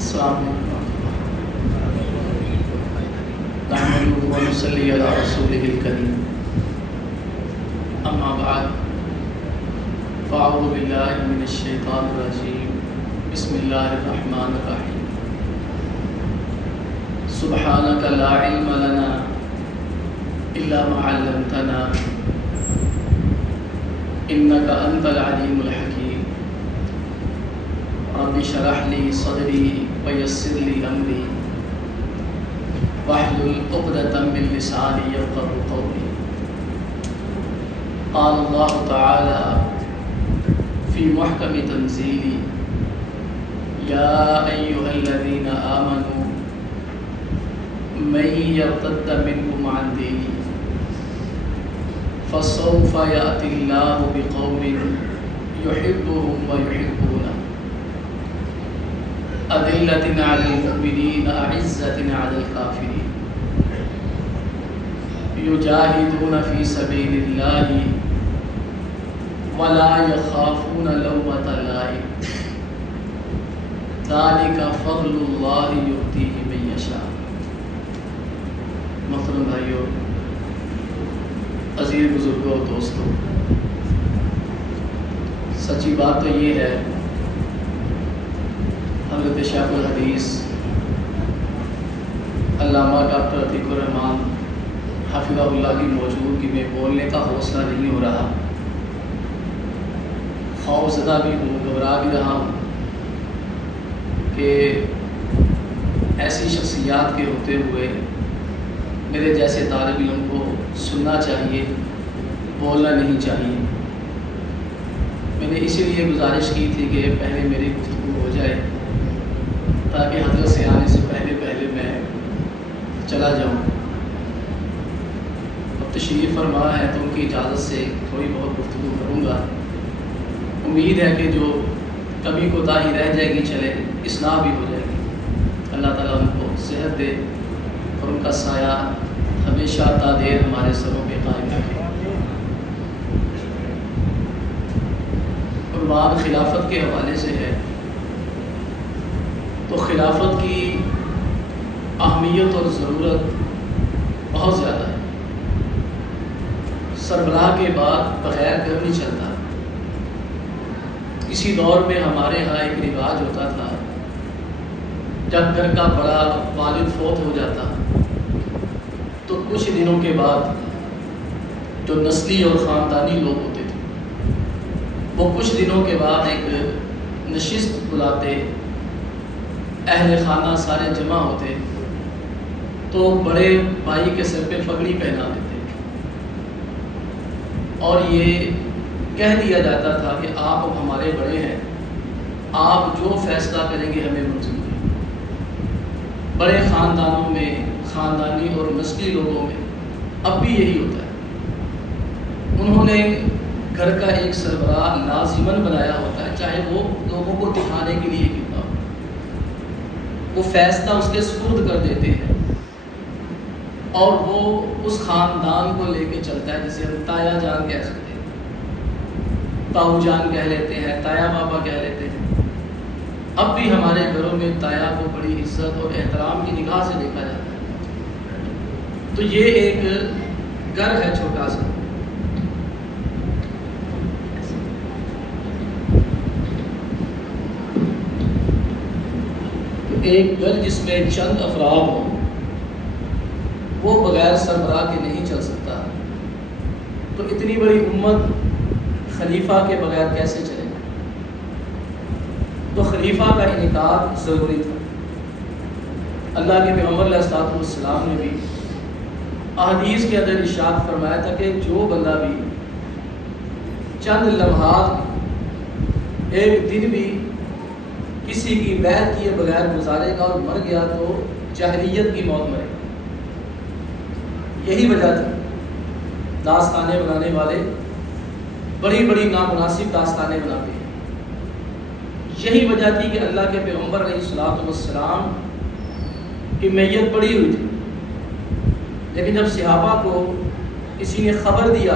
السلام علیکم نحمده ونصلي على رسوله الكريم اما بعد فاعوذ بالله من الشیطان الرجیم بسم اللہ الرحمن الرحیم سبحانك لا علم لنا الا ما علمتنا انك انت العلیم الحکیم رب اشرح لي صدری ويسر لي امری واحلل عقدۃ من لسانی یفقهوا قولی. قال اللہ تعالی فی محکم تنزیلی یا ایھا الذین آمنوا من یرتد منکم عن دینہ فسوف یأتی اللہ بقوم یحبهم ویحبونہ أذلة على المؤمنين أعزة على الكافرين يجاهدون في سبيل الله ولا يخافون لومة لائم ذلك فضل الله يؤتيه من يشاء. محترم بھائیو، عزیز بزرگوں اور دوستوں، سچی بات تو یہ ہے حضرت شیخ الحدیث علامہ ڈاکٹر عتیق الرحمان حفظہ اللہ کی موجودگی میں بولنے کا حوصلہ نہیں ہو رہا. خوف زدہ بھی ہوں، گھبرا بھی رہا ہوں کہ ایسی شخصیات کے ہوتے ہوئے میرے جیسے طالب علم کو سننا چاہیے، بولنا نہیں چاہیے. میں نے اسی لیے گزارش کی تھی کہ پہلے میری گفتگو ہو جائے تاکہ حضرت سے آنے سے پہلے میں چلا جاؤں. اب تشریف فرما ہے تو ان کی اجازت سے تھوڑی بہت گفتگو کروں گا. امید ہے کہ جو کمی کوتاہی رہ جائے گی چلے، اصلاح بھی ہو جائے گی. اللہ تعالیٰ ان کو صحت دے اور ان کا سایہ ہمیشہ تا دیر ہمارے سروں پہ قائم رکھے. عنوان خلافت کے حوالے سے ہے تو خلافت کی اہمیت اور ضرورت بہت زیادہ ہے. سربراہ کے بعد بغیر گھر نہیں چلتا. اسی دور میں ہمارے ہاں ایک رواج ہوتا تھا، جب گھر کا بڑا والد فوت ہو جاتا تو کچھ دنوں کے بعد جو نسلی اور خاندانی لوگ ہوتے تھے وہ کچھ دنوں کے بعد ایک نشست بلاتے، اہل خانہ سارے جمع ہوتے تو بڑے بھائی کے سر پہ پگڑی پہنا دیتے اور یہ کہہ دیا جاتا تھا کہ آپ اب ہمارے بڑے ہیں، آپ جو فیصلہ کریں گے ہمیں منظور ہے. بڑے خاندانوں میں، خاندانی اور نسلی لوگوں میں اب بھی یہی ہوتا ہے. انہوں نے گھر کا ایک سربراہ لازماً بنایا ہوتا ہے، چاہے وہ لوگوں کو دکھانے کے لیے کتنا ہو. وہ فیصلہ اس کے سپرد کر دیتے ہیں اور وہ اس خاندان کو لے کے چلتا ہے، جسے ہم تایا جان کہہ سکتے ہیں، تاؤ جان کہہ لیتے ہیں، تایا بابا کہہ لیتے ہیں. اب بھی ہمارے گھروں میں تایا کو بڑی عزت اور احترام کی نگاہ سے دیکھا جاتا ہے. تو یہ ایک گھر ہے چھوٹا سا. ایک گھر جس میں چند افراد ہوں وہ بغیر سربراہ کے نہیں چل سکتا. تو اتنی بڑی امت خلیفہ کے بغیر کیسے چلے گا؟ تو خلیفہ کا انعقاد ضروری تھا. اللہ کے پیغمبر علیہ السلام نے بھی احادیث کے اندر ارشاد فرمایا تھا کہ جو بندہ بھی چند لمحات ایک دن بھی کسی کی بیعت کیے بغیر گزارے گا اور مر گیا تو جاہلیت کی موت مرے گا. یہی وجہ تھی داستانیں بنانے والے بڑی بڑی نامناسب داستانیں بناتے ہیں۔ یہی وجہ تھی کہ اللہ کے پیغمبر علیہ الصلوۃ والسلام کی میت پڑی ہوئی تھی، لیکن جب صحابہ کو کسی نے خبر دیا،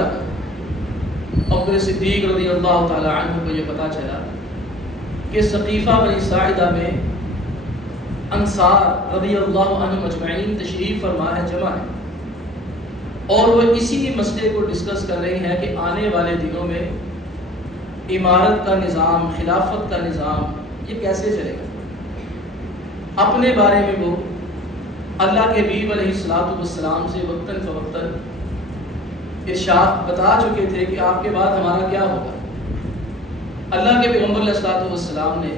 ابوبکر صدیق رضی اللہ تعالی عنہ کو یہ پتہ چلا کہ ثقیفہ بنی ساعدہ میں انصار رضی اللہ عنہ مجمعین تشریف فرما ہے، جمع ہے، اور وہ اسی مسئلے کو ڈسکس کر رہے ہیں کہ آنے والے دنوں میں امارت کا نظام، خلافت کا نظام یہ کیسے چلے گا۔ اپنے بارے میں وہ اللہ کے حبیب علیہ الصلوۃ والسلام سے وقتاً فوقتاً ارشاد بتا چکے تھے کہ آپ کے بعد ہمارا کیا ہوگا۔ اللہ کے پیغمبر علیہ الصلوۃ والسلام نے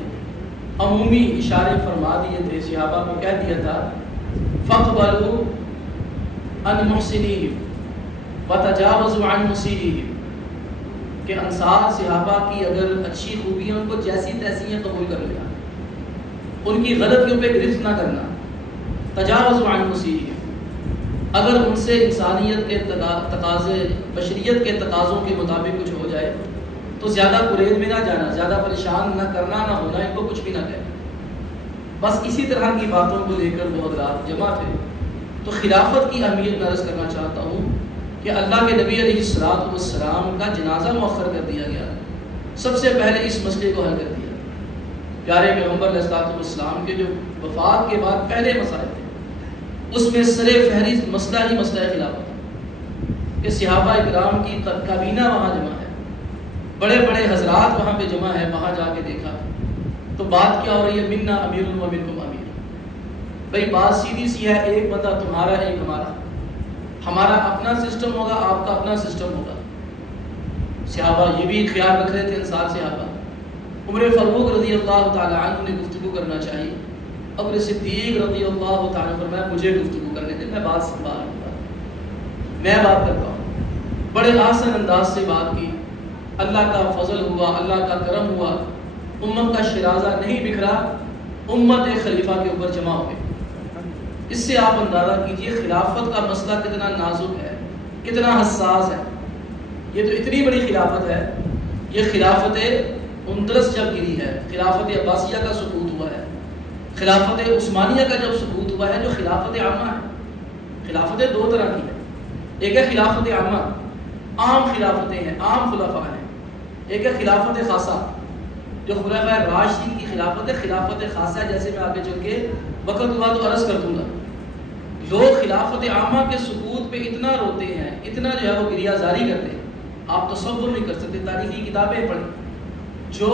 عمومی اشارے فرما دیے تھے، صحابہ کو کہہ دیا تھا فَاقْبَلُوا عَنْ مُحْسِنِيهِمْ وَتَجَاوَزُوا عَنْ مُسِيئِهِمْ، کہ انصار صحابہ کی اگر اچھی خوبیاں ان کو جیسی تیسی ہیں قبول کر لیا، ان کی غلطیوں پہ گرفت نہ کرنا، تجاوزوا عن مسیئہم، اگر ان سے انسانیت کے تقاضے، بشریت کے تقاضوں کے مطابق کچھ ہو جائے تو زیادہ قرید میں نہ جانا، زیادہ پریشان نہ کرنا، نہ ہونا، ان کو کچھ بھی نہ کہنا۔ بس اسی طرح کی باتوں کو لے کر وہ حضرات جمع تھے۔ تو خلافت کی اہمیت میں عرض کرنا چاہتا ہوں کہ اللہ کے نبی علیہ الصلوۃ والسلام کا جنازہ مؤخر کر دیا گیا، سب سے پہلے اس مسئلے کو حل کر دیا۔ پیارے پیغمبر علیہ الصلوۃ والسلام کے جو وفات کے بعد پہلے مسائل تھے، اس میں سر فہرست مسئلہ ہی مسئلہ خلافت، کہ صحابہ اکرام کی کابینہ وہاں جمع ہے، بڑے بڑے حضرات وہاں پہ جمع ہے۔ وہاں جا کے دیکھا تو بات کیا ہو رہی ہے، منا امیر و منکم امیر، بھئی بات سیدھی سی ہے، ایک بندہ تمہارا ایک ہمارا، ہمارا اپنا سسٹم ہوگا، آپ کا اپنا سسٹم ہوگا۔ صحابہ یہ بھی خیال رکھ رہے تھے، انصار صحابہ۔ عمر فاروق رضی اللہ تعالی عنہ نے گفتگو کرنا چاہیے، ابوبکر صدیق رضی اللہ تعالی عنہ فرمایا مجھے گفتگو کرنے دیں، میں بات سنبھال لوں گا، میں بات کرتا ہوں۔ بڑے آسان انداز سے بات کی، اللہ کا فضل ہوا، اللہ کا کرم ہوا، امت کا شرازہ نہیں بکھرا، امت ایک خلیفہ کے اوپر جمع ہوئے۔ اس سے آپ اندازہ کیجئے خلافت کا مسئلہ کتنا نازک ہے، کتنا حساس ہے۔ یہ تو اتنی بڑی خلافت ہے، یہ خلافت اندلس جب گری ہے، خلافت عباسیہ کا سقوط ہوا ہے، خلافت عثمانیہ کا جب سقوط ہوا ہے، جو خلافت عامہ ہے۔ خلافتیں دو طرح کی ہیں، ایک ہے خلافت عامہ، عام خلافتیں ہیں، عام خلفاء ہیں، ایک ہے خلافت خاصہ، جو خلفاء راشدین کی خلافت ہے، خلافت خاصہ ہے، جیسے میں آگے چل کے وقت ہوا تو عرض کر دوں گا۔ لوگ خلافت عامہ کے سقوط پہ اتنا روتے ہیں، اتنا جو ہے وہ گریہ زاری کرتے ہیں، آپ تصور نہیں کر سکتے۔ تاریخی کتابیں پڑھیں، جو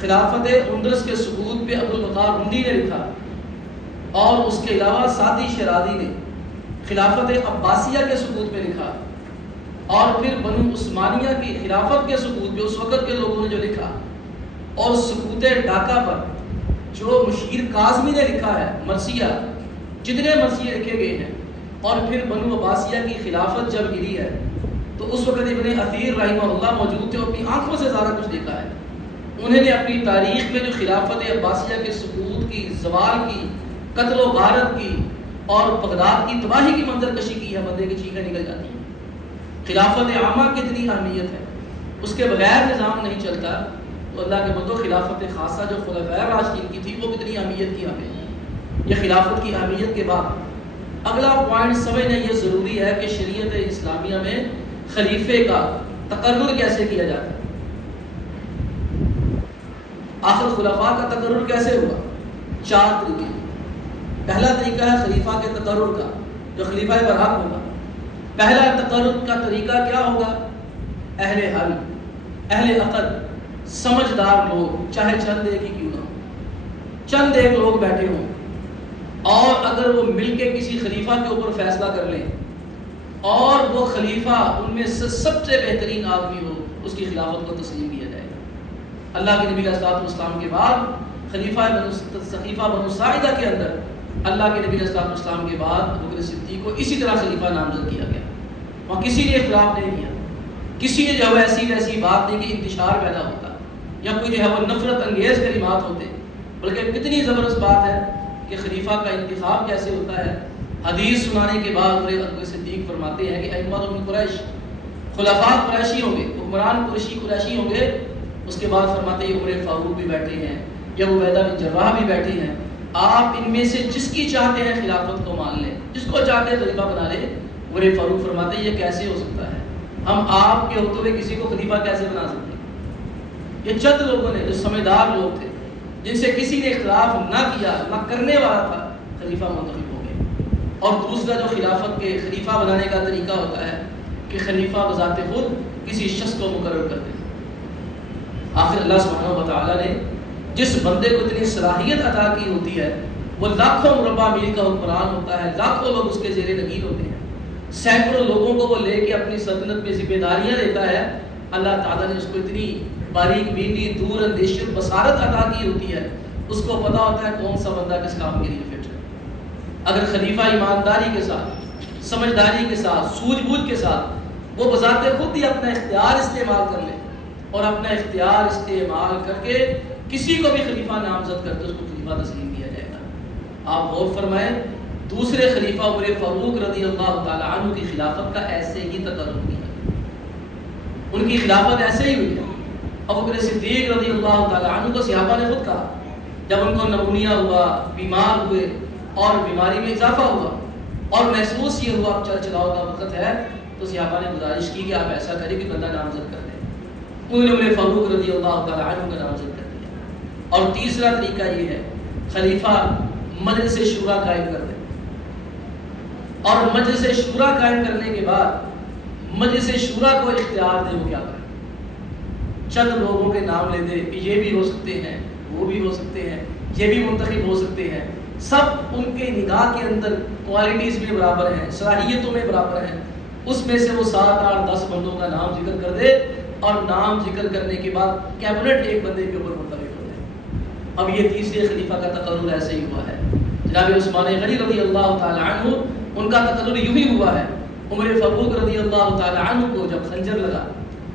خلافت اندلس کے سقوط پہ عبدالبقار ہندی نے لکھا، اور اس کے علاوہ سعدی شیرازی نے خلافت عباسیہ کے سقوط پہ لکھا، اور پھر بنو عثمانیہ کی خلافت کے سقوط پہ اس وقت کے لوگوں نے جو لکھا، اور سقوط ڈھاکہ پر جو مشیر کاظمی نے لکھا ہے، مرثیہ، جتنے مرثیے لکھے گئے ہیں، اور پھر بنو عباسیہ کی خلافت جب گری ہے تو اس وقت ابن اثیر رحمہ اللہ موجود تھے، اپنی آنکھوں سے سارا کچھ دیکھا ہے۔ انہوں نے اپنی تاریخ میں جو خلافت عباسیہ کے سقوط کی، زوال کی، قتل و غارت کی اور بغداد کی تباہی کی منظر کشی کی ہے، بندے کی چیخیں نکل جاتی ہیں۔ خلافت عامہ کتنی اہمیت ہے، اس کے بغیر نظام نہیں چلتا۔ تو اللہ کے بندو، خلافت خاصہ جو خلفاء راشدین کی تھی وہ کتنی اہمیت کی ہمیں۔ یہ خلافت کی اہمیت کے بعد اگلا پوائنٹ سمجھنا یہ ضروری ہے کہ شریعت اسلامیہ میں خلیفے کا تقرر کیسے کیا جاتا ہے۔ آخر خلفاء کا تقرر کیسے ہوا؟ 4 طریقے۔ پہلا طریقہ ہے خلیفہ کے تقرر کا، جو خلیفہ برحق ہوگا۔ پہلا تقرر کا طریقہ کیا ہوگا؟ اہل حل، اہل عقل، سمجھدار لوگ، چاہے چند ایک ہی کیوں نہ ہو، چند ایک لوگ بیٹھے ہوں، اور اگر وہ مل کے کسی خلیفہ کے اوپر فیصلہ کر لیں، اور وہ خلیفہ ان میں سے سب سے بہترین آدمی ہو، اس کی خلافت کو تسلیم کیا جائے۔ اللہ کے نبی علیہ الصلوۃ والسلام کے بعد خلیفہ بنو ساعدہ کے اندر اللہ کے نبی علیہ الصلوۃ والسلام کے بعد ابوبکر صدیق کو اسی طرح خلیفہ نامزد کیا گیا۔ وہاں کسی نے اختلاف نہیں کیا، کسی نے جو ہے ایسی ویسی بات نہیں کہ انتشار پیدا ہوتا یا کوئی جو ہے وہ نفرت انگیز کلمات ہوتے، بلکہ کتنی زبردست بات ہے کہ خلیفہ کا انتخاب کیسے ہوتا ہے۔ حدیث سنانے کے بعد ابو بکر صدیق فرماتے ہیں کہ ائمہ من قریش، خلفاء قریشی ہوں گے، حکمران قریشی ہوں گے. اس کے بعد فرماتے ہیں عمر فاروق بھی بیٹھے ہیں یا عبیدہ بن جراح بھی بیٹھے ہیں، آپ ان میں سے جس کی چاہتے ہیں خلافت کو مان لیں، جس کو چاہتے ہیں خلیفہ بنا لیں. عمر فاروق فرماتے ہیں یہ کیسے ہو سکتا ہے، ہم آپ کے ہوتے ہوئے کسی کو خلیفہ کیسے بنا سکتے ہیں؟ یہ چند لوگوں نے جو سمجھدار لوگ تھے، جن سے کسی نے اختلاف نہ کیا، نہ کرنے والا تھا، خلیفہ منتخب ہو گئے. اور دوسرا جو خلافت کے خلیفہ بنانے کا طریقہ ہوتا ہے کہ خلیفہ بذات خود کسی شخص کو مقرر کرتے ہیں. آخر اللہ سبحانہ و تعالیٰ نے جس بندے کو اتنی صلاحیت عطا کی ہوتی ہے، وہ لاکھوں مربع میل کا حکمران ہوتا ہے، لاکھوں لوگ اس کے زیر نگین ہوتے ہیں، سینکڑوں لوگوں کو وہ لے کے اپنی سلطنت میں ذمہ داریاں دیتا ہے. اللہ تعالیٰ نے اس کو اتنی باریک بینی، دور اندیشی اور بصارت عطا کی ہوتی ہے، اس کو پتا ہوتا ہے کون سا بندہ کس کام کے لیے فٹ ہے. اگر خلیفہ ایمانداری کے ساتھ، سمجھداری کے ساتھ، سوجھ بوجھ کے ساتھ وہ بذات خود ہی اپنا اختیار استعمال کر لے اور اپنا اختیار استعمال کر کے کسی کو بھی خلیفہ نامزد کرتے اس کو خلیفہ تسلیم کیا جائے گا. آپ غور فرمائیں، دوسرے خلیفہ عمر فاروق رضی اللہ تعالی عنہ کی خلافت کا ایسے ہی تقرر کیا، ان کی خلافت ایسے ہی ہوئی ہے. ابو بکر صدیق رضی اللہ تعالی عنہ کو صحابہ نے خود کہا جب ان کو نمونیا ہوا، بیمار ہوئے اور بیماری میں اضافہ ہوا اور محسوس یہ ہوا اب چل چلاؤ کا وقت ہے، تو صحابہ نے گزارش کی کہ آپ ایسا کریں کہ بندہ نامزد کر دیں. انہوں نے عمر فاروق رضی اللہ تعالی عنہ کا نامزد کر دیا. اور تیسرا طریقہ یہ ہے خلیفہ مجلس شورا قائم کر دے، اور مجلس شورا قائم کرنے کے بعد مجلس شورا کو اختیار دے وہ کیا کرے. چند لوگوں کے نام لے دے کہ یہ بھی ہو سکتے ہیں، وہ بھی ہو سکتے ہیں، یہ بھی منتخب ہو سکتے ہیں، سب ان کے نگاہ کے اندر کوالٹیز میں برابر ہیں، صلاحیتوں میں برابر ہیں. اس میں سے وہ 7 8 10 بندوں کا نام ذکر کر دے اور نام ذکر کرنے کے بعد کیبنٹ ایک بندے کے اوپر منتخب کر دے. اب یہ تیسرے خلیفہ کا تقرر ایسے ہی ہوا ہے. جناب عثمان غنی رضی اللہ تعالی عنہ ان کا تقرر یوں ہی ہوا ہے. عمر فاروق رضی اللہ تعالی عنہ کو جب خنجر لگا،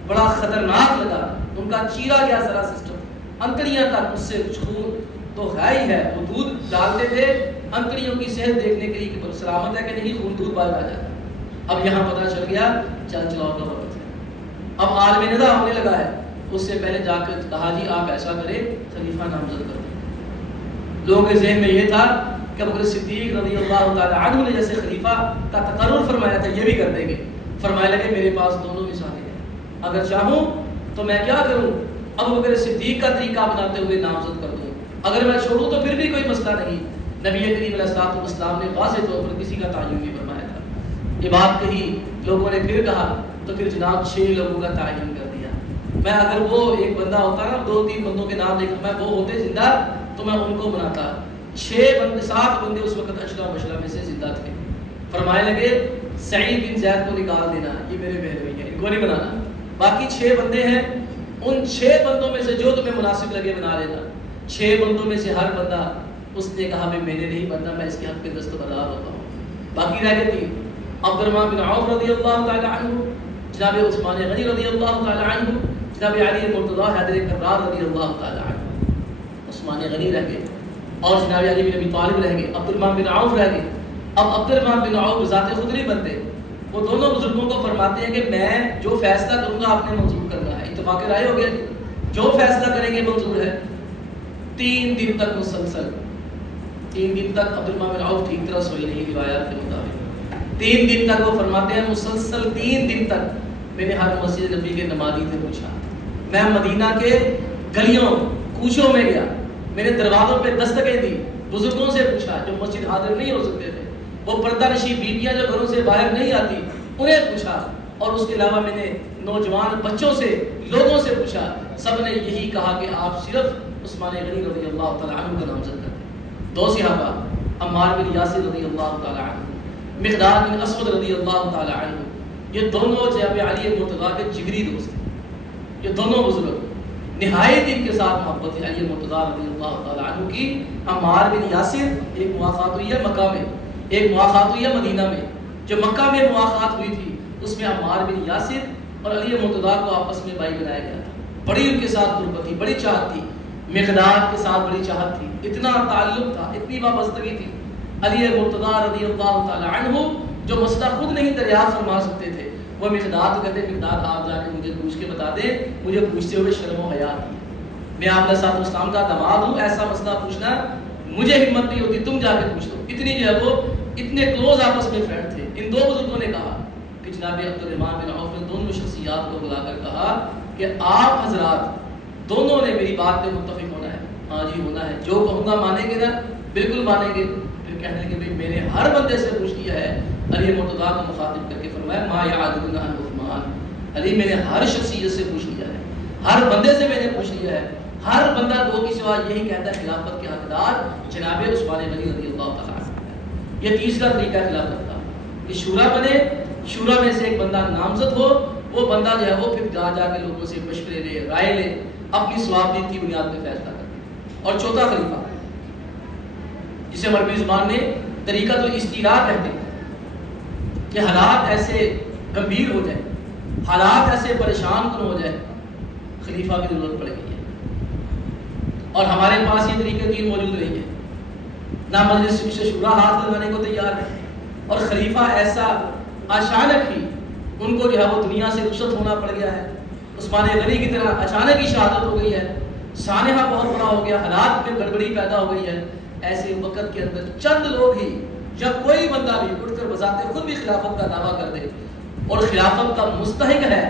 بڑا خطرناک لگا، ان کا چیرا گیا سارا سسٹم، انکڑیاں تک اس سے خون تو ہے ہی ہے، وہ دودھ ڈالتے تھے انکڑیوں کی صحت دیکھنے کے لیے کہ سلامت ہے کہ نہیں، خون دودھ باہر آ جاتا. اب یہاں پتہ چل گیا چل چلاؤ کا وقت ہے، اب عالم ندا ہونے لگا ہے. اس سے پہلے جا کر کہا جی آپ ایسا کریں خلیفہ نامزد کر دیں. لوگوں کے ذہن میں یہ تھا کہ ابو بکر صدیق رضی اللہ تعالی عنہ نے جیسے خلیفہ کا تقرر فرمایا تھا یہ بھی کر دیں گے. فرمایا لگے میرے پاس دونوں مثالیں ہیں، اگر چاہوں تو میں کیا کروں، ابو بکر صدیق کا طریقہ اپناتے ہوئے نامزد کر دوں، اگر میں چھوڑوں تو پھر بھی کوئی مسئلہ نہیں. نبی کریم علیہ الصلوۃ والسلام نے واضح طور پر کسی کا تعین نہیں فرمایا تھا. یہ بات کہی، لوگوں نے پھر کہا تو پھر جناب 6 لوگوں کا تعین کر دیا. میں اگر وہ ایک بندہ ہوتا نا، 2 3 بندوں کے نام لے کر میں وہ ہوتے زندہ تو میں ان کو بناتا. 7 بندے اس وقت اشرا مشرا میں سے زندہ تھے. فرمائے لگے سعید بن زید کو نکال دینا، یہ میرے بہنوئی ہیں، ان کو نہیں بنانا. باقی 6 بندے ہیں، ان 6 بندوں میں سے جو تمہیں مناسب لگے بنا لینا. 6 بندوں میں سے ہر بندہ اس نے کہا میں نے نہیں بننا، میں اس کے حق پہ دستبردار ہوتا ہوں. باقی رہ گئے 3، عبد الرحمن بن عوف رضی اللہ تعالی عنہ، جناب عثمان غنی رضی اللہ تعالی عنہ، جناب علی مرتضیٰ حیدر کرار رضی اللہ تعالی عنہ. عثمان غنی رہ گئے اور جناب علی بن ابی طالب رہ گئے، عبد الرحمن بن عوف رہ گئے. اب عبد الرحمن بن عوف ذات خود نہیں بنتے، وہ دونوں بزرگوں کو فرماتے ہیں کہ میں جو فیصلہ کروں گا آپ نے منظور کرنا ہے. اتفاق رائے ہو گیا، جو فیصلہ کریں گے منظور ہے. 3 دن تک مسلسل، 3 دن تک عبد الرحمن بن عوف ٹھیک طرح سوئی نہیں روایات کے مطابق. 3 دن تک وہ فرماتے ہیں مسلسل 3 دن تک میں نے ہر مسجد نبی کے نمازی سے پوچھا، میں مدینہ کے گلیوں کوچوں میں گیا، میں نے دروازوں پہ دستکیں دی، بزرگوں سے پوچھا جو مسجد حاضر نہیں ہو سکتے تھے، وہ پردہ نشین بیویاں جو گھروں سے باہر نہیں آتی انہیں پوچھا، اور اس کے علاوہ میں نے نوجوان بچوں سے، لوگوں سے پوچھا. سب نے یہی کہا کہ آپ صرف عثمان غنی رضی اللہ تعالی عنہ کا نامزد کریں. 2 صحابہ عمار بن یاسر رضی اللہ تعالی عنہ، مقداد بن اسود رضی اللہ تعالی عنہ، یہ دونوں جناب علی مرتضیٰ کے جگری دوست ہیں. یہ دونوں بزرگ نہایت ان کے ساتھ محبت ہے علی مرتضیٰ رضی اللہ تعالی عنہ کی. عمار بن یاسر، ایک مواقعات ہوئی ہے مکہ میں، ایک مواقعات ہوئی ہے مدینہ میں. جو مکہ میں مواقعات ہوئی تھی اس میں عمار بن یاسر اور علی مرتضیٰ کو آپس میں بھائی بنایا گیا تھا. بڑی ان کے ساتھ محبت تھی، بڑی چاہت تھی. مقداد کے ساتھ بڑی چاہت تھی، اتنا تعلق تھا، اتنی وابستگی تھی. علی مرتضیٰ رضی اللہ تعالی عنہ جو مسئلہ خود نہیں دریافت فرما سکتے تھے، وہ مقداد کو کہتے ہیں مقداد آپ جا کے مجھے پوچھ کے بتا دیں، مجھے پوچھتے ہوئے شرم و حیا آتی ہے، میں آپ علیہ السلام کا دماد ہوں، ایسا مسئلہ پوچھنا مجھے ہمت نہیں ہوتی، تم جا کے پوچھ لو۔ اتنی جو ہے وہ اتنے کلوز آپس میں فرینڈ تھے۔ ان دو بزرگوں نے کہا کہ جناب عبدالرحمن بن عوف نے دونوں شخصیات کو بلا کر کہا کہ آپ حضرات دونوں نے میری بات پہ متفق ہونا ہے، ہاں جی ہونا ہے، جو کہوں گا مانیں گے نا، بالکل مانیں گے۔ پھر کہنے لگے بھائی میں نے ہر بندے سے پوچھ لیا ہے، علی مرتضیٰ کو مخاطب کر کے فرمایا ما یعدلون عن عثمان، علی میں نے ہر شخصیت سے پوچھ لیا ہے، ہر بندے سے میں نے پوچھ لیا ہے، ہر بندہ دو کی سوا یہی کہتا ہے خلافت کے حقدار جناب عثمان غنی رضی اللہ تعالیٰ عنہ۔ یہ تیسرا طریقہ خلافت کا کہ شورا بنے، شورا میں سے ایک بندہ نامزد ہو، وہ بندہ جو ہے وہ پھر جا جا کے لوگوں سے مشورے لے، رائے لے، اپنی ثوابدید کی بنیاد پہ فیصلہ کرے۔ اور چوتھا خلیفہ جسے عربی زبان میں طریقۃ الاستیلاء کہتے ہیں کہ حالات ایسے گمبھیر ہو جائیں، حالات ایسے پریشان کن ہو جائے، خلیفہ کی ضرورت پڑے گی۔ اور ہمارے پاس یہ طریقہ تین موجود نہیں ہے، نہ مجلس سے شورا ہاتھ لگانے کو تیار ہے، اور خلیفہ ایسا اچانک ہی ان کو جو ہے وہ دنیا سے رخصت ہونا پڑ گیا ہے، عثمان غنی کی طرح اچانک ہی شہادت ہو گئی ہے، سانحہ بہت بڑا ہو گیا، حالات میں گڑبڑی پیدا ہو گئی ہے۔ ایسے وقت کے اندر چند لوگ ہی، جب کوئی بندہ بھی اٹھ کر بذات خود بھی خلافت کا دعویٰ کر دے اور خلافت کا مستحق ہے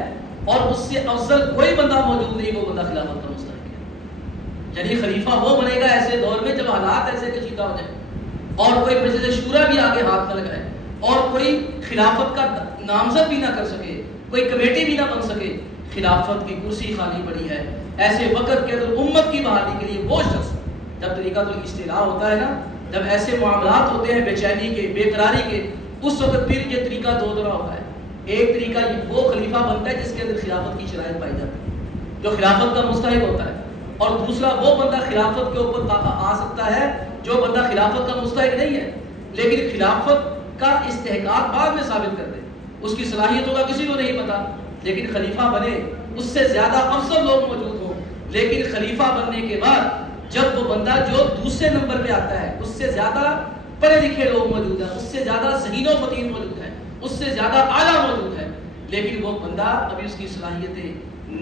اور اس سے افضل کوئی بندہ موجود نہیں، وہ بندہ خلافت کا مستحق ہے۔ یعنی خلیفہ وہ بنے گا ایسے دور میں جب حالات ایسے کشیدہ ہو جائیں اور کوئی مجلس شورا بھی آگے ہاتھ نہ لگائے اور کوئی خلافت کا نامزد بھی نہ کر سکے، کوئی کمیٹی بھی نہ بن سکے، خلافت کی کرسی خالی پڑی ہے۔ ایسے وقت کے اندر امت کی بحالی کے لیے وہ شخص، جب طریقۃ الاستیلاء ہوتا ہے نا، جب ایسے معاملات ہوتے ہیں بے چینی کے، بے قراری کے، اس وقت پھر یہ طریقہ دو طرح ہوتا ہے۔ ایک طریقہ وہ خلیفہ بنتا ہے جس کے اندر خلافت کی شرائط پائی جاتی ہے، جو خلافت کا مستحق ہوتا ہے، اور دوسرا وہ بندہ خلافت کے اوپر آ سکتا ہے جو بندہ خلافت کا مستحق نہیں ہے لیکن خلافت کا استحقاق بعد میں ثابت کر دے، اس کی صلاحیتوں کا کسی کو نہیں پتا، لیکن خلیفہ بنے، اس سے زیادہ افضل لوگ موجود ہوں، لیکن خلیفہ بننے کے بعد جب وہ بندہ جو دوسرے نمبر پہ آتا ہے، اس سے زیادہ پڑھے لکھے لوگ موجود ہیں، اس سے زیادہ ذہین و فطین موجود ہیں، اس سے زیادہ اعلیٰ موجود ہے، لیکن وہ بندہ ابھی اس کی صلاحیتیں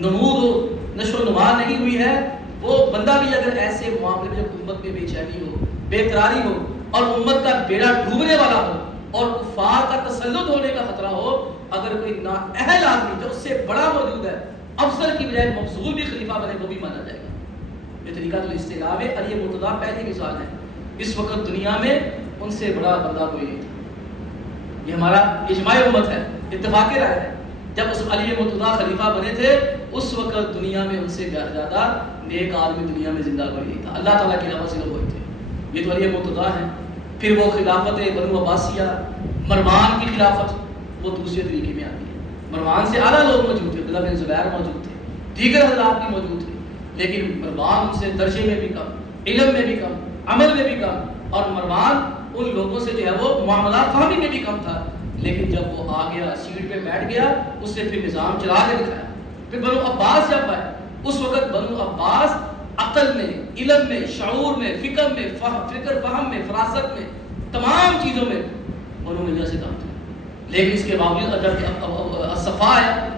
نمود و نشو و نما نہیں ہوئی ہے، وہ بندہ بھی اگر ایسے معاملے میں جب امت میں بے چینی ہو، بے قراری ہو اور امت کا بیڑا ڈوبنے والا ہو اور کفار کا تسلط ہونے کا خطرہ ہو، اگر کوئی نااہل آدمی جو اس سے بڑا موجود ہے، افضل کی بجائے مفضول بھی خلیفہ بنے، وہ بھی مانا جائے گا۔ یہ طریقہ الاستیلاء ہے، علی مرتضیٰ پہلی مثال ہے، اس وقت دنیا میں ان سے بڑا بندہ کوئی نہیں تھا۔ یہ ہمارا اجماع امت ہے، اتفاق رائے ہے، جب اس علی مرتضیٰ خلیفہ بنے تھے اس وقت دنیا میں ان سے زیادہ نیک آدمی دنیا میں زندہ کوئی نہیں تھا، اللہ تعالیٰ کے علاوہ صرف وہی تھے۔ یہ تو علی مرتضیٰ ہیں۔ پھر وہ خلافت بنو عباسیہ، مروان کی خلافت، وہ دوسرے طریقے میں آتی ہے۔ مروان سے اعلیٰ لوگ موجود تھے، عبداللہ بن زبیر موجود تھے، دیگر حضرات بھی موجود تھے، لیکن مروان ان سے درجے میں بھی کم، علم میں بھی کم، عمل میں بھی کم، اور مروان ان لوگوں سے جو ہے وہ معاملات فہمی میں بھی کم تھا، لیکن جب وہ آ گیا سیٹ پہ بیٹھ گیا، اس سے پھر نظام چلا کے دکھایا۔ پھر بنو عباس جب آئے، اس وقت بنو عباس عقل میں، علم میں، شعور میں، فکر میں، فکر فہم میں، فراست میں، تمام چیزوں میں بنو امیہ سے کم تھے، لیکن اس کے باوجود جب الصفا ہے،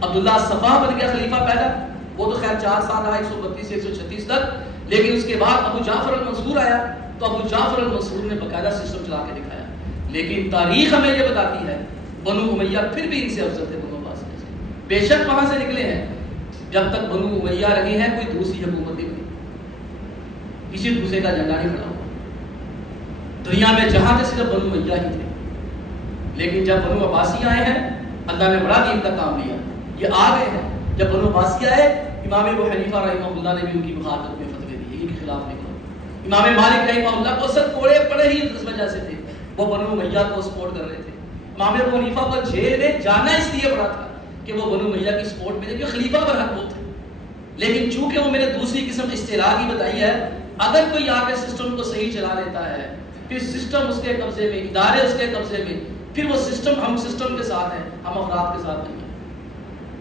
عبداللہ الصفا بن گیا خلیفہ پہلا، وہ تو خیر 4 سال رہا، 132 سے 136 تک، لیکن اس کے بعد ابو جعفر المنصور آیا تو ابو جعفر المنصور نے باقاعدہ سسٹم چلا کے دکھایا، لیکن تاریخ ہمیں یہ بتاتی ہے بنو امیہ پھر بھی ان سے افضل تھے بنو عباس سے، بے شک وہاں سے نکلے ہیں، جب تک بنو امیہ رہی ہیں کوئی دوسری حکومت نہیں بنی، کسی دوسرے کا جھنڈا نہیں کھڑا ہوا دنیا میں، جہاں تک صرف بنو امیہ ہی تھے، لیکن جب بنو عباسی آئے ہیں اللہ نے بڑا دین کا کام لیا، یہ آ گئے ہیں۔ جب بنو عباسی آئے، امام ابو حنیفہ رحمہ اللہ نے بھی ان کی مخالفت میں فتوے دیے، ان کے خلاف لکھا۔ امام مالک رحمہ اللہ کو اصل کوڑے پڑے ہی اس وجہ سے تھے، وہ بنو امیہ کو سپورٹ کر رہے تھے۔ امام ابو حنیفہ کو جیل میں جانا اس لیے پڑا تھا کہ وہ بنو امیہ کی سپورٹ میں تھے، کہ خلیفہ برحق وہ تھے، لیکن چونکہ وہ میں نے دوسری قسم استیلاء کی بتائی ہے، اگر کوئی آ کے سسٹم کو صحیح چلا لیتا ہے، پھر سسٹم اس کے قبضے میں، ادارے اس کے قبضے میں، پھر وہ سسٹم، ہم سسٹم کے ساتھ ہیں، ہم افراد کے ساتھ نہیں ہیں،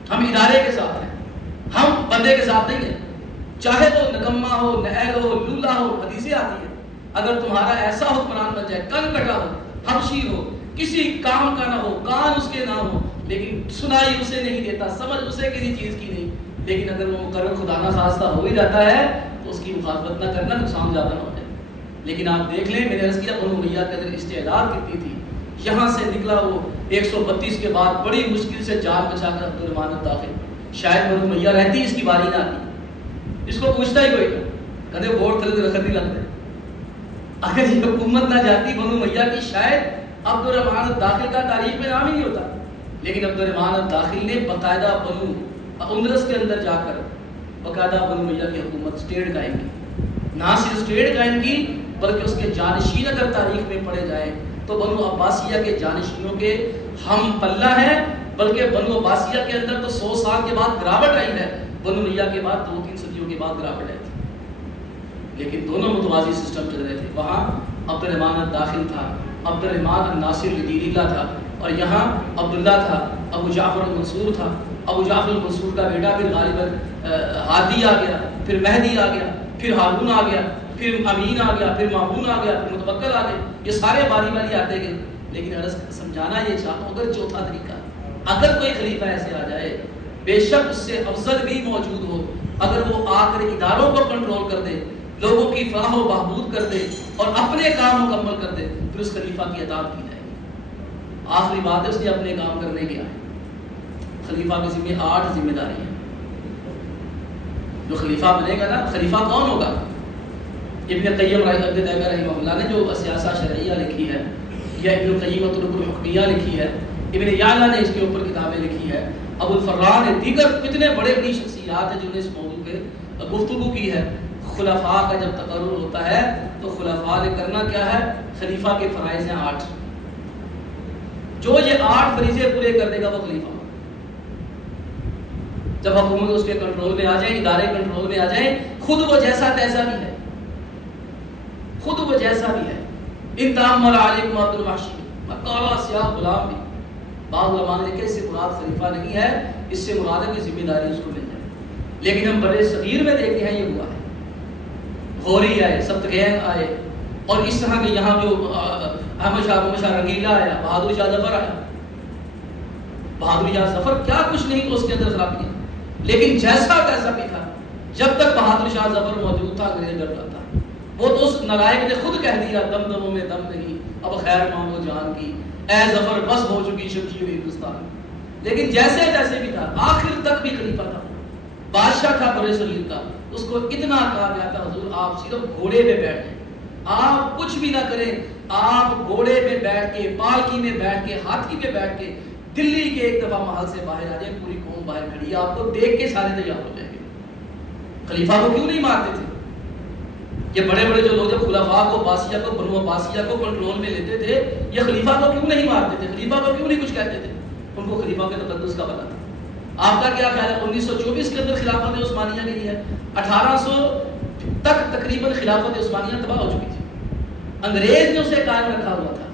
ہم ادارے کے ساتھ ہیں، ہم بندے کے ساتھ نہیں ہیں، چاہے تو نکما ہو، نہل ہو، لولا ہو، حدیثیں آتی ہیں اگر تمہارا ایسا حکمران بن جائے، کن کٹا ہو، حبشی ہو، کسی کام کا نہ ہو، کان اس کے نہ ہو، لیکن سنائی اسے نہیں دیتا، سمجھ اسے کسی چیز کی نہیں، لیکن اگر وہ مقرر خدا نہ خواستہ ہو ہی جاتا ہے تو اس کی مخالفت نہ کرنا، نقصان زیادہ نہ ہو جائے۔ لیکن آپ دیکھ لیں، میں نے عرض کیا بنو امیہ کے اندر استعداد کتنی تھی، یہاں سے نکلا وہ 132 کے بعد بڑی مشکل سے جان بچا کر عبدالرحمن الداخل، شاید بنو امیہ رہتی اس کی باری نہ آتی، اس کو پوچھتا ہی کوئی نہ، کہتے ووٹ تھلے رکھت نہیں لگتے، اگر یہ حکومت نہ جاتی بنو امیہ کی، شاید عبدالرحمن الداخل کا تاریخ میں نام ہی نہیں ہوتا۔ لیکن عبدالرحمن الداخل نے باقاعدہ بنو اندرس کے اندر جا کر باقاعدہ بنو امیہ کی حکومت اسٹیٹ قائم کی، نہ صرف اسٹیٹ قائم کی بلکہ اس کے جانشین اگر تاریخ میں پڑھے جائیں تو بنو عباسیہ کے جانشینوں کے ہم پلہ ہیں، بلکہ بنو عباسیہ کے اندر تو 100 سال کے بعد گراوٹ آئی ہے، بنو امیہ کے بعد 2-3 صدیوں کے بعد گراوٹ آئی تھی، لیکن دونوں متوازی سسٹم چل رہے تھے۔ وہاں عبدالرحمن الداخل تھا، عبدالرحمن الناصر لدیریلا تھا، اور یہاں عبداللہ تھا، ابو جعفر المنصور تھا، ابو جعفر المنصور کا بیٹا پھر غالباً ہادی آ گیا، پھر مہدی آ گیا، پھر ہارون آ گیا، پھر امین آ گیا، پھر مامون آ گیا، پھر متوکل آ گئے، یہ سارے باری باری آتے گئے۔ لیکن عرض سمجھانا یہ چاہتا ہوں، اگر چوتھا طریقہ، اگر کوئی خلیفہ ایسے آ جائے، بے شک اس سے افضل بھی موجود ہو، اگر وہ آ کر اداروں کو کنٹرول کر دے، لوگوں کی فلاح و بہبود کر دے اور اپنے کام مکمل کر دے، پھر اس خلیفہ کی اطاعت کی جائے گی۔ آخری بات ہے، اس نے اپنے کام کرنے کیا ہے، خلیفہ کے ذمہ 8 ذمہ داری ہیں۔ جو خلیفہ بنے گا نا، خلیفہ کون ہوگا؟ ابن قیم رحمہ اللہ نے جو سیاسہ شرعیہ لکھی ہے، یا ابن قیم طرق الحکمیہ لکھی ہے، ابن یعلا نے اس کے اوپر کتابیں لکھی ہے، ابو الفراء نے، دیگر کتنے بڑے بڑی شخصیات ہیں جنہوں نے اس موضوع پہ گفتگو کی ہے۔ خلفاء کا جب تقرر ہوتا ہے تو خلفاء نے کرنا کیا ہے؟ خلیفہ کے فرائض ہیں 8، جو یہ 8 فریضے پورے کر دے گا وہ خلیفہ۔ جب حکومت اس کے کنٹرول میں آ جائیں، ادارے کنٹرول میں آ جائیں، خود وہ جیسا تیسا بھی ہے، خود وہ جیسا بھی ہے۔ ان تامر علیکم عبد الوحشی، کالا سیاہ غلام بھی، بعض علماء نے کہا اس سے مراد خلیفہ نہیں ہے، اس سے مراد ہے کہ ذمہ داری اس کو مل جائے۔ لیکن ہم بڑے صغیر میں دیکھتے ہیں یہ ہوا ہے، غوری آئے، سبتگین آئے، اور اس طرح کے یہاں جو احمد شاہ رنگیلا آیا، بہادر شاہ ظفر آیا، بہادر شاہ ظفر کیا کچھ نہیں تو اس کے اندر ذرا بھی، لیکن جیسا تیسا بھی تھا۔ جب تک بہادر شاہ ظفر موجود تھا انگریز ڈر رہا تھا، وہ تو اس نالائق نے خود کہہ دیا، دم دموں میں دم نہیں، اب خیر مانگو جان کی، اے ظفر بس ہو چکی شمشیر ہندوستان۔ لیکن جیسے جیسے بھی تھا، آخر تک بھی خلیفہ تھا، بادشاہ تھا برے صغیر کا۔ اس کو اتنا کہا گیا تھا حضور آپ صرف گھوڑے پہ بیٹھ جائیں، آپ کچھ بھی نہ کریں، آپ گھوڑے پہ بیٹھ کے، پالکی میں بیٹھ کے، ہاتھی پہ بیٹھ کے دلی کے ایک دفعہ محل سے باہر آ جائیں، پوری قوم باہر کھڑی ہے، آپ کو دیکھ کے سارے تیار ہو جائیں گے۔ خلیفہ کو کیوں نہیں مارتے تھے؟ یہ بڑے بڑے جو لوگ جب خلفاء کو، عباسیہ کو، بنو عباسیہ کو کنٹرول میں لیتے تھے، یہ خلیفہ کو کیوں نہیں مارتے تھے؟ خلیفہ کو کیوں نہیں کچھ کہتے تھے؟ ان کو خلیفہ کے تقدس کا پتہ تھا۔ آپ کا کیا خیال ہے؟ 1924 کے اندر خلافت عثمانیہ کے لیے 1800 تک تقریباً خلافت عثمانیہ تباہ ہو چکی تھی، انگریز نے اسے قائم رکھا ہوا تھا،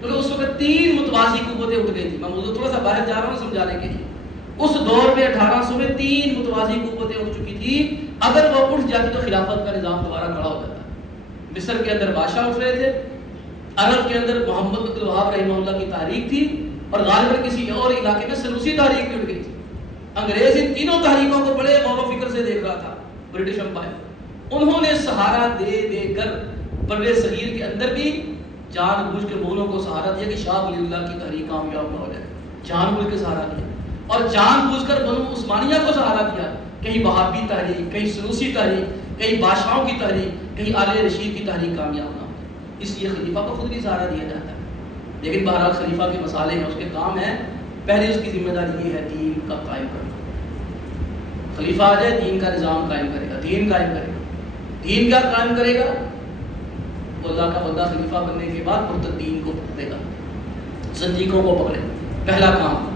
کیونکہ اس وقت 3 متوازی قوتیں اٹھ گئی تھی۔ میں موضوع تھوڑا سا باہر جا رہا ہوں سمجھانے کے لیے۔ اس دور میں 1800 میں 3 متوازی قوتیں اٹھ چکی تھی، اگر وہ اٹھ جاتی تو خلافت کا نظام دوبارہ کھڑا ہو جاتا۔ مصر کے اندر بادشاہ اٹھ رہے تھے، عرب کے اندر محمد بن عبد الوہاب رحمہ اللہ کی تحریک تھی، اور غالباً کسی اور علاقے میں سنوسی تحریک بھی اٹھ گئی تھی۔ انگریز ان تینوں تحریکوں کو بڑے غور و فکر سے دیکھ رہا تھا، برٹش امپائر۔ انہوں نے سہارا دے دے کر بر صغیر کے اندر بھی جان بوجھ کے مغلوں کو سہارا دیا کہ شاہ ولی اللہ کی تحریک کامیاب نہ ہو جائے، جان بوجھ کے سہارا دیا، اور جان بوجھ کر بنو عثمانیہ کو سہارا دیا، کہیں وہابی تحریک، کہیں سنوسی تحریک، کہیں بادشاہوں کی تحریک، کہیں آل رشید کی تحریک کامیاب نہ ہو۔ اس لیے خلیفہ کو خود بھی سہارا دیا جاتا ہے۔ لیکن بہرحال خلیفہ کے مسالے ہیں، اس کے کام ہیں، پہلے اس کی ذمہ داری یہ ہے دین کا قائم کرنا۔ خلیفہ آ جائے دین کا نظام قائم کرے گا، دین قائم کرے گا۔ دین کیا قائم کرے گا؟ وہ اللہ کا بندہ خلیفہ بننے کے بعد مرتدین کو پکڑے گا، زندیقوں کو پکڑے گا، پہلا کام۔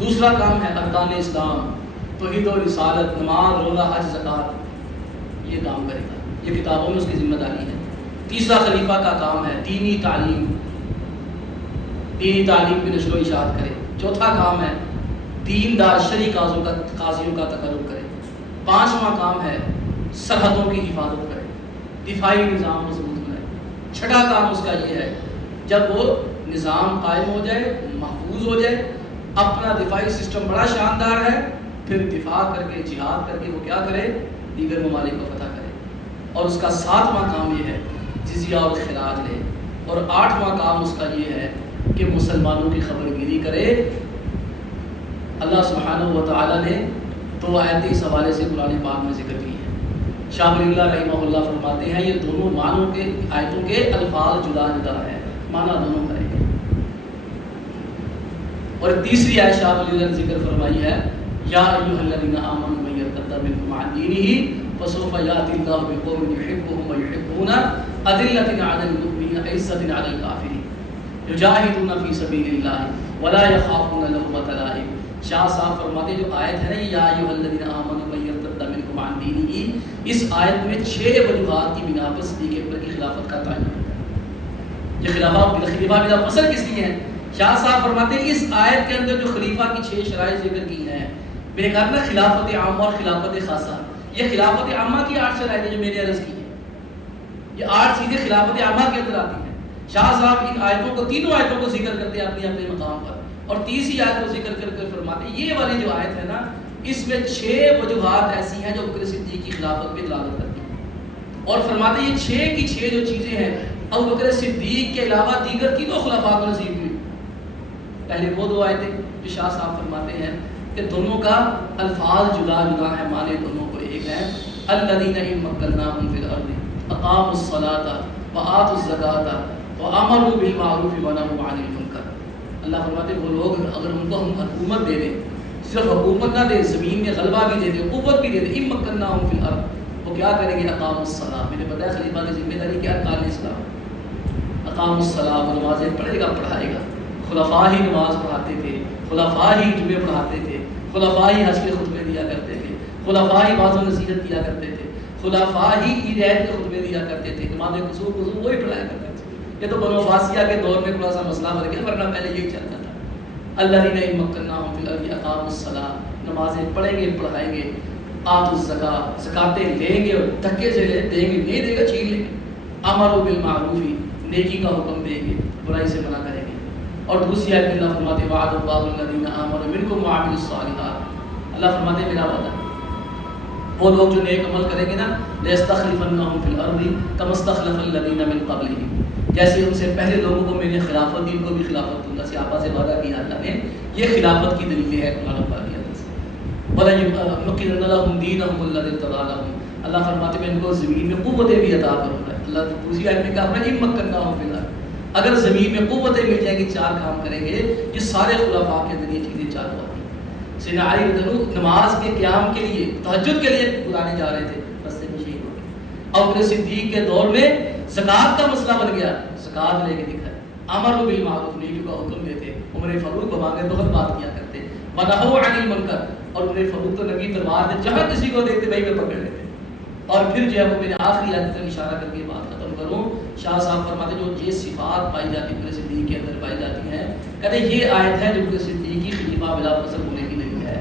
دوسرا کام ہے ارکان اسلام، توحید و رسالت، نماز، روزہ، حج، زکوٰۃ، یہ کام کرے گا، یہ کتابوں میں اس کی ذمہ داری ہے۔ تیسرا خلیفہ کا کام ہے دینی تعلیم، دینی تعلیم کی نشر و اشاعت کرے۔ چوتھا کام ہے دیندار شرعی قاضیوں کا تقرر کرے۔ پانچواں کام ہے سرحدوں کی حفاظت کرے۔ دفاعی نظام مضبوط بنائے۔ چھٹا کام اس کا یہ ہے جب وہ نظام قائم ہو جائے، محفوظ ہو جائے، اپنا دفاعی سسٹم بڑا شاندار ہے، پھر دفاع کر کے جہاد کر کے وہ کیا کرے؟ دیگر ممالک کو فتح کرے۔ اور اس کا 7واں کام یہ ہے جزیہ اور خراج لے۔ اور 8واں کام اس کا یہ ہے کہ مسلمانوں کی خبر گیری کرے۔ اللہ سبحانہ و تعالیٰ نے 2 آیتیں اس حوالے سے قرآن پاک میں ذکر کی ہیں۔ شاہ ولی اللہ رحمہ اللہ فرماتے ہیں یہ دونوں معنوں کے آیتوں کے الفاظ جدا جدا ہیں، معنی دونوں کریں گے۔ اور تیسری آیت شاہ ولی اللہ نے ذکر فرمائی ہے یا ایھا الذین آمنوا من یرتد منکم عن دینہ فسوف یأتی اللہ بقوم یحبهم ویحبون اذلة علی المؤمنین عزة علی الکافرین یجاہدون فی سبیل اللہ ولا یخافون لومۃ لائم۔ شاہ صاحب فرماتے جو آیت ہے نا یا ایھا الذین آمنوا من یرتد منکم عن دینہ، اس آیت میں 6 وجوہات کی بنا پر صدیق اکبر کی خلافت کا تعین ہے۔ یہ خلیفہ بلا فصل کس کی ہے؟ شاہ صاحب فرماتے ہیں اس آیت کے اندر جو خلیفہ کی 6 شرائط ذکر کی ہیں، میں نے کہا نا خلافت عامہ اور خلافت خاصہ، یہ خلافت عامہ کی 8 شرائط جو میں نے عرض کی ہیں، یہ 8 چیزیں خلافت عامہ کے اندر آتی ہیں۔ شاہ صاحب ان آیتوں کو، تینوں آیتوں کو ذکر کرتے ہیں اپنے اپنے مقام پر، اور تیسری آیت کو ذکر کر کر فرماتے ہیں یہ والی جو آیت ہے نا اس میں 6 وجوہات ایسی ہیں جو بکر صدیق کی خلافت میں دلالت کرتی ہیں، اور فرماتے ہیں یہ 6 کی 6 جو چیزیں ہیں ابو بکر صدیق کے علاوہ دیگر تینوں خلفاء کو نصیب ہوئی۔ پہلے وہ 2 آیتیں جو شاہ صاحب فرماتے ہیں کہ دونوں کا الفاظ جدا جدا ہیں، معنی دونوں کو ایک ہے۔ الذین ان مکناہم فی الارض اقاموا الصلاۃ وآتوا الزکاۃ وامروا بالمعروف ونہوا عن المنکر۔ اللہ فرماتے ہیں وہ لوگ اگر ان کو ہم حکومت دے دیں، صرف حکومت نہ دیں، زمین میں غلبہ بھی دے دیں، قوت بھی دے دیں، ان مکناہم فی الارض، وہ کیا کریں گے؟ اقاموا الصلاۃ۔ میں نے بتایا خلیفہ کی ذمہ داری کیا؟ ارکان اسلام۔ اقاموا الصلاۃ، وہ نمازیں پڑھے گا، پڑھائے گا۔ خلفاء ہی نماز پڑھاتے تھے، خلفاء ہی جمعے پڑھاتے تھے، خلفاء ہی حج کے خطبے دیا کرتے تھے، خلفاء ہی واعظ و نصیحت کیا کرتے تھے، خلفاء ہی عیدین کے خطبے دیا کرتے تھے، نماز کسوف وہی پڑھایا کرتے تھے۔ یہ تو بنو عباسیہ کے دور میں تھوڑا سا مسئلہ بن گیا، ورنہ پہلے یہی چلتا تھا۔ الذین ان مکناہم فی الارض اقاموا الصلاۃ، نمازیں پڑھیں گے، پڑھائیں گے۔ آتوا الزکاۃ، زکاتیں لیں گے اور دھکے سے دیں گے، نہیں دے گا چھین لیں گے۔ امروا بالمعروف، نیکی کا حکم دیں گے، برائی سے منع کریں گے۔ اور دوسری آیت میں اللہ فرماتے ہیں وعد اللہ الذین آمنوا منکم وعملوا الصالحات، اللہ فرماتے ہیں میرا وعدہ وہ لوگ جو نیک عمل کریں گے نا لَيَسْتَخْلِفَنَّهُمْ فِي الْأَرْضِ كَمَا اسْتَخْلَفَ الَّذِينَ مِن قَبْلِهِمْ، جیسے ان سے پہلے لوگوں کو میں نے خلافت دی، ان کو بھی خلافت دوں گا۔ صحابہ سے وعدہ کیا اللہ نے، یہ خلافت کی دلیل ہے قرآن پاک کی حدیث سے۔ وَلَيُمَكِّنَنَّ لَهُمْ دِينَهُمُ الَّذِي ارْتَضَىٰ لَهُمْ، اللہ فرماتے ہیں ان کو زمین میں قوتیں بھی عطا کروں گا۔ اللہ دوسری آیت میں کہا اِن مَكَّنَّاهُمْ فِي الْأَرْضِ، اگر زمین میں قوتیں مل جائیں گی، 4 کام کریں گے، یہ سارے خلفاء کے اندر یہ چیزیں چالو ہوتی ہیں۔ سیدنا علی رضی اللہ عنہ نماز کے قیام کے لیے، تہجد کے لیے بلانے جا رہے تھے، راستے میں شہید ہو گئے۔ ابو بکر صدیق کے دور میں زکوٰۃ کا مسئلہ بن گیا، زکوٰۃ لے کے دکھائے۔ امر بالمعروف، نیکی کا حکم دیتے۔ عمر فاروق بمانگے بہت بات کیا کرتے، ونہوا عن المنکر، اور عمر فاروق تو ننگی تلوار سے جہاں کسی کو دیکھتے وہیں پہ پکڑ لیتے۔ اور پھر جو ہے وہ میں نے آخری آیت پر اشارہ کر کے بات ختم کروں۔ شاہ صاحب فرماتے جو یہ صفات پائی جاتی بکر صدیق کے اندر پائی جاتی ہیں، کہتے یہ آیت ہے جو بکر صدیق کی خلیفہ بلا فصل ہونے کی دلیل ہے،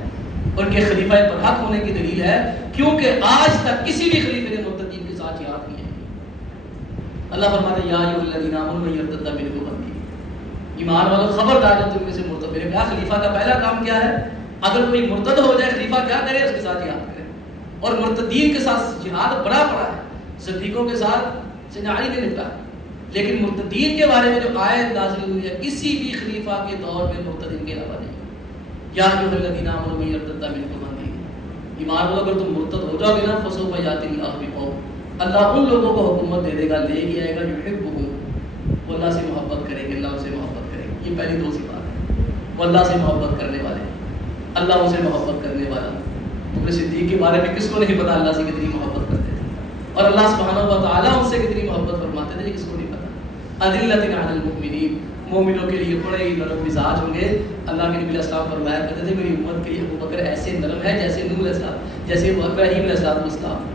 ان کے خلیفہ برحق ہونے کی دلیل ہے، کیونکہ آج تک کسی بھی خلیفے نے مرتدین کے ساتھ جہاد نہیں ہے۔ اللہ فرماتے یا ایھا الذین آمنوا من یرتد منکم عن دینہ، ایمان والو خبردار جو تم میں سے مرتد، میرے کہا خلیفہ کا پہلا کام کیا ہے؟ اگر کوئی مرتد ہو جائے خلیفہ کیا کرے؟ اس کے ساتھ جہاد کرے، اور مرتدین کے ساتھ جہاد بڑا پڑا ہے۔ صدیقوں کے ساتھ سیدنا علی نے نپٹا، لیکن مرتدین کے بارے میں جو آیت نازل ہوئی ہے کسی بھی خلیفہ کے دور میں مرتدین کے علاوہ نہیں۔ یا ایھا الذین آمنوا من یرتد منکم عن دینہ، ایمان والو اگر تم مرتد ہو جاؤ گے نا فسوف یأتی اللہ بقوم، اللہ ان لوگوں کو حکومت دے دے گا، لے کے آئے گا یحبہم، وہ اللہ سے محبت کریں گے، اللہ ان سے محبت کرے گا۔ یہ پہلی 2 صفات ہے، وہ اللہ سے محبت کرنے والے، اللہ ان سے محبت کرنے والا۔ بکر صدیق کے بارے میں کس کو نہیں پتا اللہ سے کتنی محبت کرتے تھے، اور اللہ سبحانہ و تعالیٰ ان سے کتنی محبت فرماتے تھے، کس کو نہیں پتا۔ اذلۃ علی المؤمنین، مومنوں کے لیے بڑے ہی نرم مزاج ہوں گے۔ اللہ کے نبی علیہ السلام فرمایا کرتے تھے میری امت کے لیے ابو بکر ایسے نرم ہے جیسے نوح علیہ السلام، جیسے ابراہیم علیہ السلام،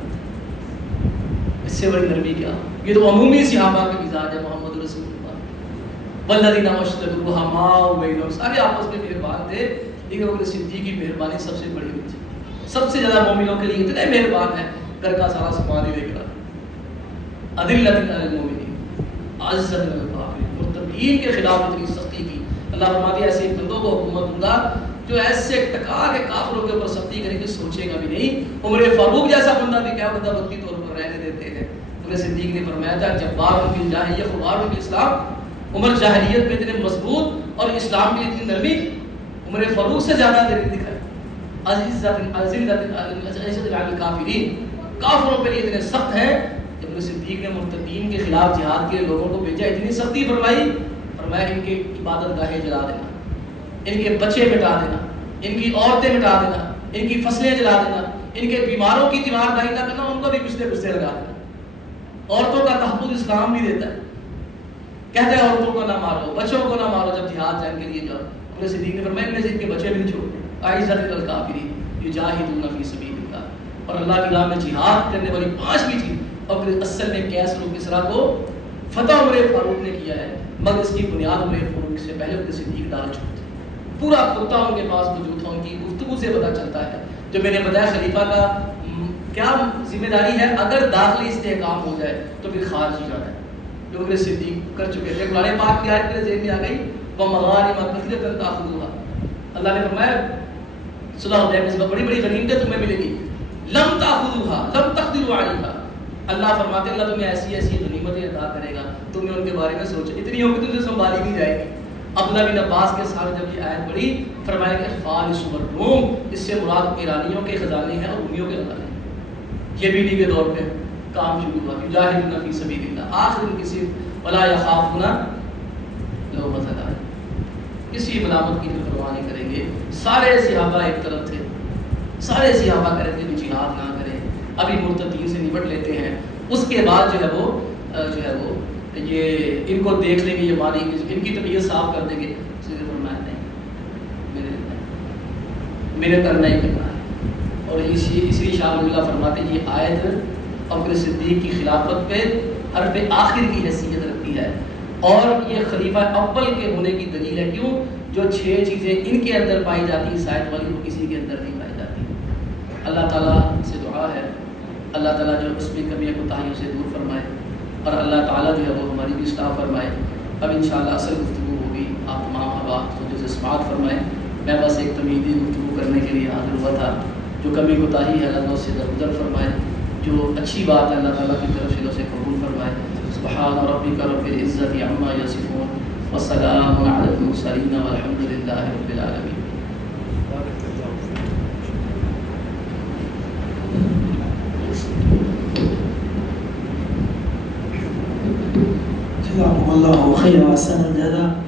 اس سے بڑی نرمی کیا؟ یہ تو عمومی صحابہ کے مزاج ہے۔ محمد رسول اللہ والذین اشتروا رحماء بینہم، سارے آپس میں مہربان تھے، لیکن ابو بکر صدیق کی مہربانی سب سے بڑی ہوئی، سب سے زیادہ مومنوں کے لیے اتنے مہربان ہیں، گھر کا سارا سامان ہی لے کر اذلۃ علی المؤمنین عزت علی الکافرین، مرتدین کے خلاف اتنی سختی کی۔ اللہ فرماتے ہیں ایسے بندوں کو حکومت دوں گا جو ایسے ٹکا کے کافروں کے اوپر سختی کرے کہ سوچے گا بھی نہیں۔ عمر فاروق جیسا بندہ بھی کیا بندہ وقتی طور پر رہنے دیتے ہیں۔ عمر صدیق نے فرمایا تھا جبار فی الجاہلیہ خبار فی الاسلام، عمر جاہلیت میں اتنے مضبوط اور اسلام کی اتنی نرمی عمر فاروق سے زیادہ دیر دکھائی۔ عزت علی الکافرین، کافروں کے لیے اتنے سخت ہیں۔ جب عمر صدیق نے مرتدین کے خلاف جہاد کے لوگوں کو بھیجا، اتنی سختی فرمائی، فرمایا ان کے عبادت گاہیں جلا دینا، ان کے بچے مٹا دینا، ان کی عورتیں مٹا دینا، ان کی فصلیں جلا دینا، ان کے بیماروں کی تیمارداری نہ کرنا، ان کو بھی پچھلے لگا دینا۔ عورتوں کا تحفظ اسلام نہیں دیتا ہے، کہتے ہیں عورتوں کو نہ مارو، بچوں کو نہ مارو جب جہاد جنگ کے لیے جاؤ۔ عمر صدیق نے فرمایا ان سے کے بچے بھی نہیں چھوڑتے۔ عزت علی الکافرین یجاہدون فی سبیل اللہ، اور اللہ کی راہ میں جہاد کرنے والی 5ویں چیز، اور اصل میں کیسر و کسریٰ کو فتح عمر فاروق نے کیا ہے، مگر اس کی بنیاد عمر فاروق سے پہلے عمر صدیق ڈال چکے تھے۔ پورا خطہ ان کے پاس موجود تھا، ان کی گفتگو سے پتہ چلتا ہے۔ جو میں نے بتایا خلیفہ کا کیا ذمہ داری ہے، اگر داخلی استحکام ہو جائے تو پھر خارج ہو جاتا ہے، جو عمر صدیق کر چکے تھے۔ قرآن پاک کی آیت میرے ذہن میں آ گئی، وَمَغَانِمَ كَثِيرَةً تَأْخُذُوهَا، اللہ نے فرمایا صلح حدیبیہ میں بڑی بڑی غنیمتیں تمہیں ملے گی، لم تأخذوها لم تقدروا عليها، اللہ فرماتے ہیں اللہ تمہیں ایسی ایسی غنیمتیں عطا کرے گا، تمہیں ان کے بارے میں سوچو، اتنی ہو کہ تم سے سنبھالی نہیں جائے گی۔ عبداللہ بن عباس کے ساتھ جب یہ آیت پڑھی، فرمایا کہ فارس والروم، اس سے مراد ایرانیوں کے خزانے ہیں اور رومیوں کے خزانے ہیں۔ یہ بھی کے دور پہ کام شروع ہوا، یجاہدون فی سبیل اللہ، آخر ان کسی ولا یخافون لومۃ لائم، کسی ملامت کی پرواہ نہیں کریں گے۔ سارے صحابہ ایک طرف تھے، سارے صحابہ کہہ رہے تھے کہ جہاد نہ کریں، ابھی مرتدین سے نپٹ لیتے ہیں، اس کے بعد جو ہے وہ یہ ان کو دیکھ لیں گے، یہ ہماری ان کی طبیعت صاف کر دیں گے۔ فرمایا نہیں، میرے کرنا ہی کرنا ہے۔ اور اسی شاہ اللہ فرماتے ہیں یہ آیت ابو صدیق کی خلافت پہ حرف آخر کی حیثیت رکھتی ہے، اور یہ خلیفہ اول کے ہونے کی دلیل ہے۔ کیوں؟ جو 6 چیزیں ان کے اندر پائی جاتی ہیں شاید والی، وہ کسی کے اندر نہیں پائی جاتی۔ اللہ تعالیٰ سے دعا ہے اللہ تعالیٰ جو اس میں کمی کوتاہیوں سے دور فرمائے، اور اللہ تعالیٰ جو ہے وہ ہماری بھی اصلاح فرمائے۔ اب انشاءاللہ اصل گفتگو ہوگی، آپ تمام حضرات خود سے سماعت فرمائیں۔ میں بس ایک تمہیدی گفتگو کرنے کے لیے حاضر ہوا تھا۔ جو کمی کوتاہی ہے اللہ سے درگزر فرمائے، جو اچھی بات ہے اللہ تعالیٰ کی طرف سے اسے قبول فرمائے۔ سبحان ربک رب العزت عما یصفون وسلام علی المرسلین والحمد للہ رب العالمین۔ جزاکم اللہ خیر و احسن الجزاء۔